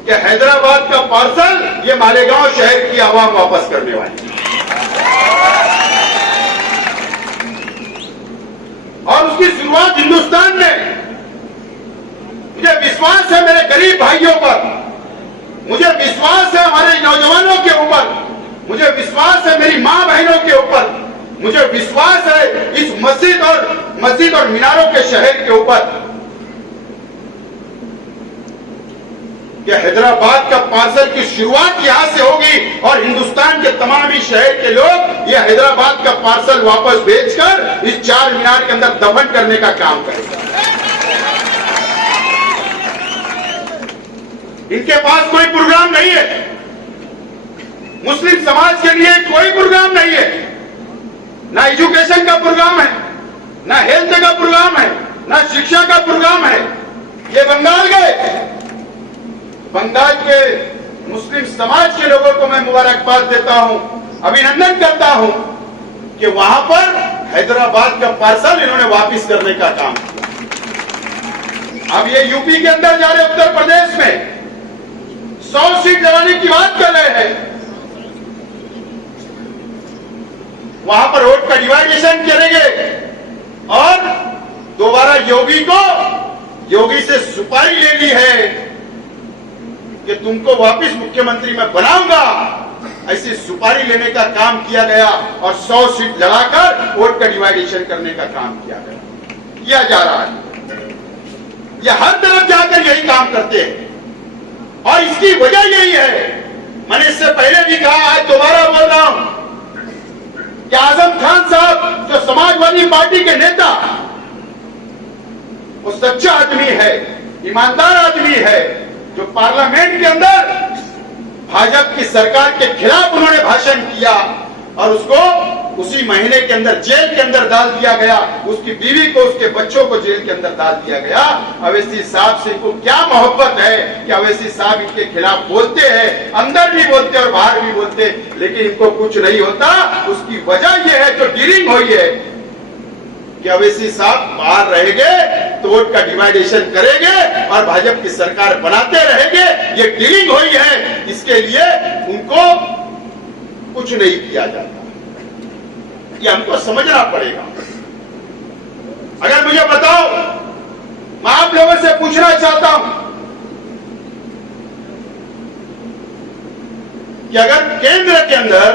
कि हैदराबाद का पार्सल ये मालेगांव शहर की आवाम वापस करने वाली है। और उसकी शुरुआत हिंदुस्तान ने, मुझे विश्वास है मेरे गरीब भाइयों पर, मुझे विश्वास है हमारे नौजवानों के ऊपर, मुझे विश्वास है मेरी मां बहनों के ऊपर, मुझे विश्वास है इस मस्जिद और मीनारों के शहर के ऊपर कि हैदराबाद का पार्सल की शुरुआत यहां से होगी और हिंदुस्तान के तमाम ही शहर के लोग ये हैदराबाद का पार्सल वापस भेजकर इस चार मीनार के अंदर दफन करने का काम करेंगे। इनके पास कोई प्रोग्राम नहीं है, मुस्लिम समाज के लिए कोई प्रोग्राम नहीं है, ना एजुकेशन का प्रोग्राम है, ना हेल्थ का प्रोग्राम है, ना शिक्षा का प्रोग्राम है। ये बंगाल गए, बंगाल के मुस्लिम समाज के लोगों को मैं मुबारकबाद देता हूं, अभिनंदन करता हूं कि वहां पर हैदराबाद का पार्सल इन्होंने वापस करने का काम किया। अब ये यूपी के अंदर जा रहे, उत्तर प्रदेश में 100 सीट लगाने की बात कर रहे हैं, वहां पर वोट का डिवाइडेशन करेंगे और दोबारा योगी से सुपारी ले ली है कि तुमको वापस मुख्यमंत्री मैं बनाऊंगा, ऐसी सुपारी लेने का काम किया गया और 100 सीट लगाकर वोट का डिवाइडेशन करने का काम किया जा रहा है। यह हर तरफ जाकर यही काम करते हैं और इसकी वजह यही है, मैंने इससे पहले भी कहा, आज दोबारा बोल रहा हूं कि आजम खान साहब जो समाजवादी पार्टी के नेता, वो सच्चा आदमी है, ईमानदार आदमी है, जो पार्लियामेंट के अंदर भाजपा की सरकार के खिलाफ उन्होंने भाषण किया और उसको उसी महीने के अंदर जेल के अंदर डाल दिया गया, उसकी बीवी को, उसके बच्चों को जेल के अंदर डाल दिया गया। अवैसी साहब से इनको क्या मोहब्बत है कि अवैसी साहब इनके खिलाफ बोलते हैं, अंदर भी बोलते और बाहर भी बोलते, लेकिन इनको कुछ नहीं होता। उसकी वजह यह है जो डीलिंग हुई है कि अवैसी साहब बाहर रहेंगे तो वोट का डिवाइडेशन करेंगे और भाजपा की सरकार बनाते रहेंगे, ये डीलिंग हुई है, इसके लिए उनको कुछ नहीं किया जाता। ये हमको समझना पड़ेगा। अगर मुझे बताओ, मैं आप लोगों से पूछना चाहता हूं कि अगर केंद्र के अंदर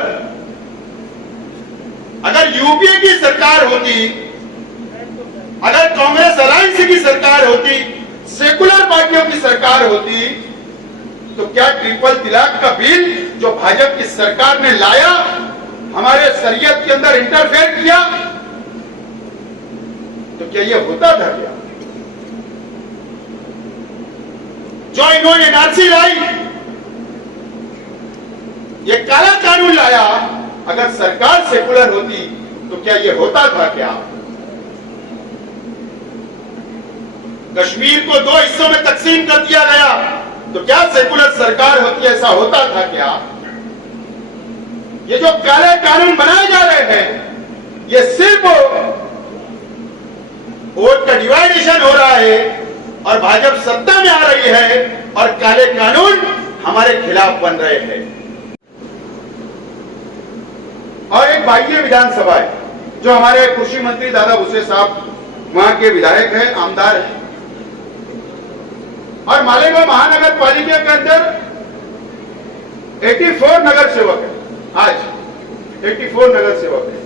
अगर यूपीए की सरकार होती, अगर कांग्रेस अलायंस की सरकार होती, सेकुलर पार्टियों की सरकार होती, तो क्या ट्रिपल तलाक का बिल जो भाजपा की सरकार ने लाया, हमारे शरीयत के अंदर इंटरफेयर किया, तो क्या ये होता था क्या? जो इन्होंने एनआरसी लाई, ये काला कानून लाया, अगर सरकार सेकुलर होती तो क्या ये होता था क्या? कश्मीर को 2 हिस्सों में तकसीम कर दिया गया, तो क्या सेकुलर सरकार होती, ऐसा होता था क्या? ये जो काले कानून बनाए जा रहे हैं, ये सिर्फ वोट का डिवाइडेशन हो रहा है और भाजपा सत्ता में आ रही है और काले कानून हमारे खिलाफ बन रहे हैं। और एक बाह्य विधानसभा है जो हमारे कृषि मंत्री दादा भुसे साहब वहां के विधायक हैं, आमदार हैं, और मालेगांव महानगर पालिका के अंदर 84 नगर सेवक है। आज 84 नगर सेवक है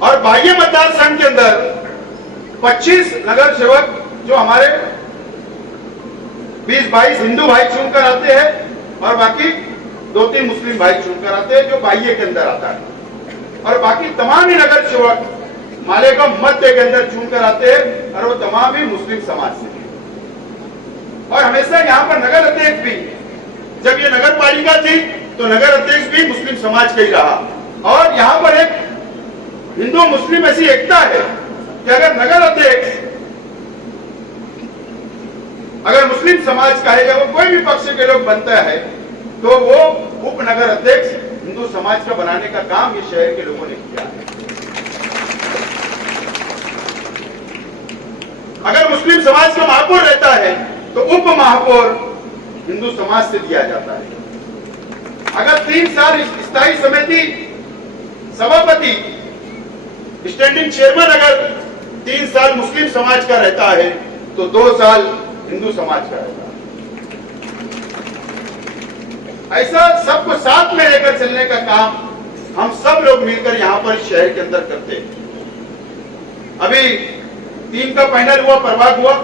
और बाह्य मतदार संघ के अंदर 25 नगर सेवक जो हमारे 20-22 हिंदू भाई चुनकर आते हैं और बाकी 2-3 मुस्लिम भाई चुनकर आते हैं, जो बाह्य के अंदर आता है, और बाकी तमाम ही नगर सेवक मालेगांव मध्य के अंदर चुनकर आते हैं और वो तमाम ही मुस्लिम समाज से। और हमेशा यहाँ पर नगर अध्यक्ष भी, जब ये नगर पालिका थी तो नगर अध्यक्ष भी मुस्लिम समाज का ही रहा। और यहाँ पर एक हिंदू मुस्लिम ऐसी एकता है कि अगर नगर अध्यक्ष अगर मुस्लिम समाज का है या वो कोई भी पक्ष के लोग बनता है तो वो उप नगर अध्यक्ष हिंदू समाज का बनाने का काम इस शहर के लोगों ने किया है। अगर मुस्लिम समाज का महापौर रहता महापौर हिंदू समाज से दिया जाता है। अगर 3 साल स्थायी समिति सभापति स्टैंडिंग चेयरमैन अगर 3 साल मुस्लिम समाज का रहता है तो 2 साल हिंदू समाज का रहता है। ऐसा सबको साथ में लेकर चलने का काम हम सब लोग मिलकर यहां पर शहर के अंदर करते हैं। अभी 3 का फाइनल हुआ, प्रभाग हुआ,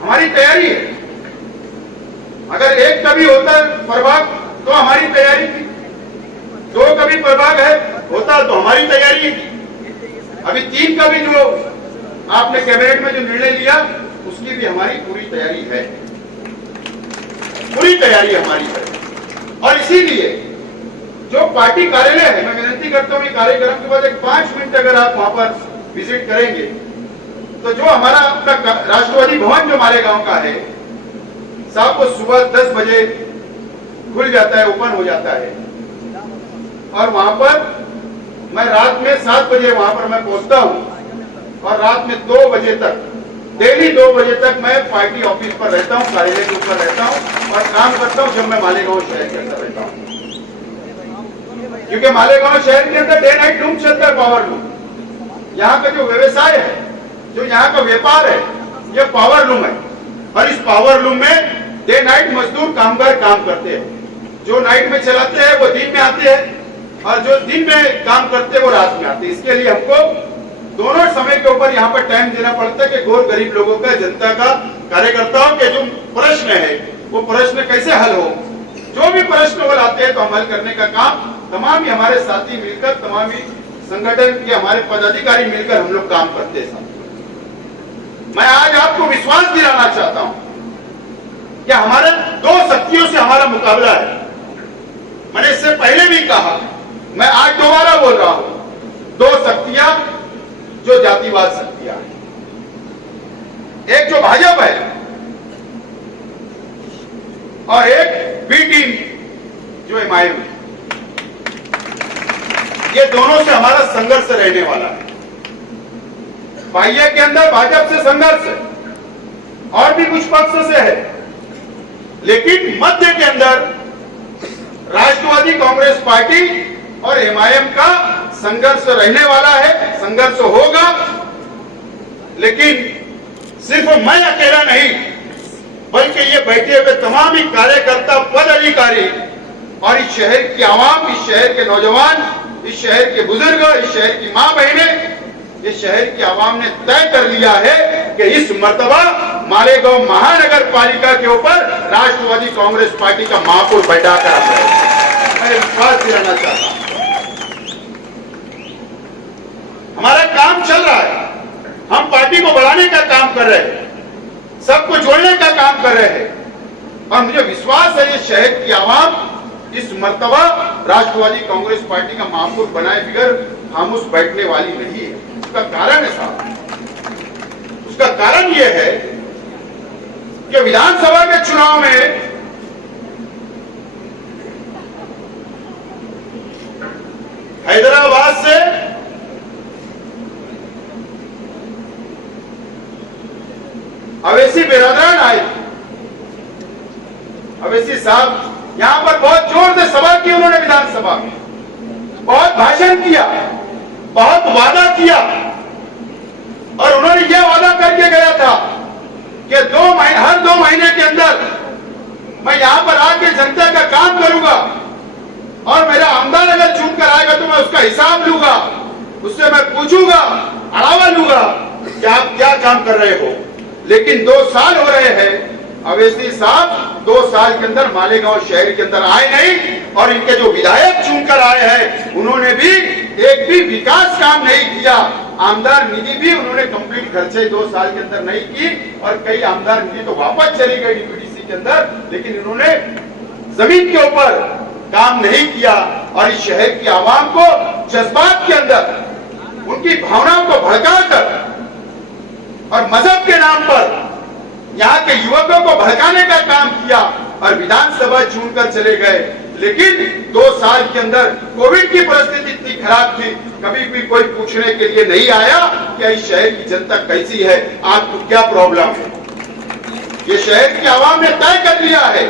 हमारी तैयारी है। अगर 1 का भी होता प्रभाग तो हमारी तैयारी थी, 2 का भी प्रभाग है होता तो हमारी तैयारी थी। अभी 3 का भी जो आपने कैबिनेट में जो निर्णय लिया उसकी भी हमारी पूरी तैयारी है, पूरी तैयारी हमारी है। और इसीलिए जो पार्टी कार्यालय है, मैं विनती करता हूं ये कार्यक्रम के बाद एक 5 मिनट अगर आप वहां पर विजिट करेंगे तो जो हमारा आपका राष्ट्रवादी भवन जो मालेगांव का है साहब, वो सुबह 10 बजे खुल जाता है, ओपन हो जाता है। और वहां पर मैं रात में 7 बजे वहां पर मैं पहुंचता हूं और रात में 2 बजे तक, डेली 2 बजे तक मैं पार्टी ऑफिस पर रहता हूं, कार्यालय के ऊपर रहता हूं और काम करता हूं जब मैं मालेगांव शहर के अंदर रहता हूं। क्योंकि मालेगांव शहर के अंदर डे नाइट लूम चलता है, पावर लूम। यहाँ का जो व्यवसाय है, जो यहाँ का व्यापार है, ये पावर लूम है। और इस पावर लूम में डे नाइट मजदूर कामगार काम करते हैं। जो नाइट में चलाते हैं वो दिन में आते हैं और जो दिन में काम करते हैं वो रात में आते हैं। इसके लिए हमको दोनों समय के ऊपर यहाँ पर टाइम देना पड़ता है कि घोर गरीब लोगों का, जनता का, कार्यकर्ताओं के जो प्रश्न है वो प्रश्न कैसे हल हो। जो भी प्रश्न वो लाते हैं तो हम हल करने का काम तमाम ही हमारे साथी मिलकर, तमाम ही संगठन के हमारे पदाधिकारी मिलकर हम लोग काम करते हैं। मैं आज आपको विश्वास दिलाना चाहता हूं कि हमारे 2 शक्तियों से हमारा मुकाबला है। मैंने इससे पहले भी कहा, मैं आज दोबारा बोल रहा हूं, 2 शक्तियां जो जातिवाद शक्तियां हैं। एक जो भाजपा है और एक बी टीम जो एमआईएम है। ये दोनों से हमारा संघर्ष रहने वाला है। बाह्य के अंदर भाजपा से संघर्ष है और भी कुछ पक्ष से है, लेकिन मध्य के अंदर राष्ट्रवादी कांग्रेस पार्टी और एमआईएम का संघर्ष रहने वाला है, संघर्ष होगा। लेकिन सिर्फ मैं अकेला नहीं, बल्कि ये बैठे हुए तमाम ही कार्यकर्ता, पद अधिकारी और इस शहर की आवाम, इस शहर के नौजवान, इस शहर के बुजुर्ग, इस शहर की मां बहनें, इस शहर की आवाम ने तय कर लिया है कि इस मर्तबा मालेगांव महानगर पालिका के ऊपर राष्ट्रवादी कांग्रेस पार्टी का महापौर बैठाकर मैं विश्वास दिलाना चाहता हूं। हमारा काम चल रहा है, हम पार्टी को बढ़ाने का काम कर रहे हैं, सबको जोड़ने का काम कर रहे हैं। और मुझे विश्वास है ये शहर की आवाम इस मर्तबा राष्ट्रवादी कांग्रेस पार्टी का महापौर बनाए बगैर खामोश बैठने वाली नहीं है। उसका कारण है साहब, उसका कारण यह है कि विधानसभा के चुनाव में हैदराबाद से अवैसी बिरादरान आए। अवैसी साहब यहां पर बहुत जोर से सभा की उन्होंने, विधानसभा में बहुत भाषण किया, बहुत वादा किया और उन्होंने यह वादा करके गया था कि हर 2 महीने के अंदर मैं यहां पर आके जनता का काम करूंगा और मेरा आमदार अगर चुन कर आएगा तो मैं उसका हिसाब लूंगा, उससे मैं पूछूंगा, अड़ावा लूंगा कि आप क्या काम कर रहे हो। लेकिन 2 साल हो रहे हैं, अवैसी साहब 2 साल के अंदर मालेगांव शहर के अंदर आए नहीं और इनके जो विधायक चुनकर आए हैं उन्होंने भी एक भी विकास काम नहीं किया। आमदार निधि भी उन्होंने कंप्लीट खर्चे 2 साल के अंदर नहीं की और कई आमदार निधि तो वापस चली गई डीपीडीसी के अंदर, लेकिन इन्होंने जमीन के ऊपर काम नहीं किया और इस शहर की आवाम को जज्बात के अंदर उनकी भावनाओं को भड़काकर और मजहब के नाम पर यहाँ के युवकों को भड़काने का काम किया और विधानसभा चुनकर चले गए। लेकिन 2 साल के अंदर कोविड की परिस्थिति इतनी खराब थी, कभी भी कोई पूछने के लिए नहीं आया कि इस शहर की जनता कैसी है, आपको क्या प्रॉब्लम है। ये शहर की आवाम ने तय कर लिया है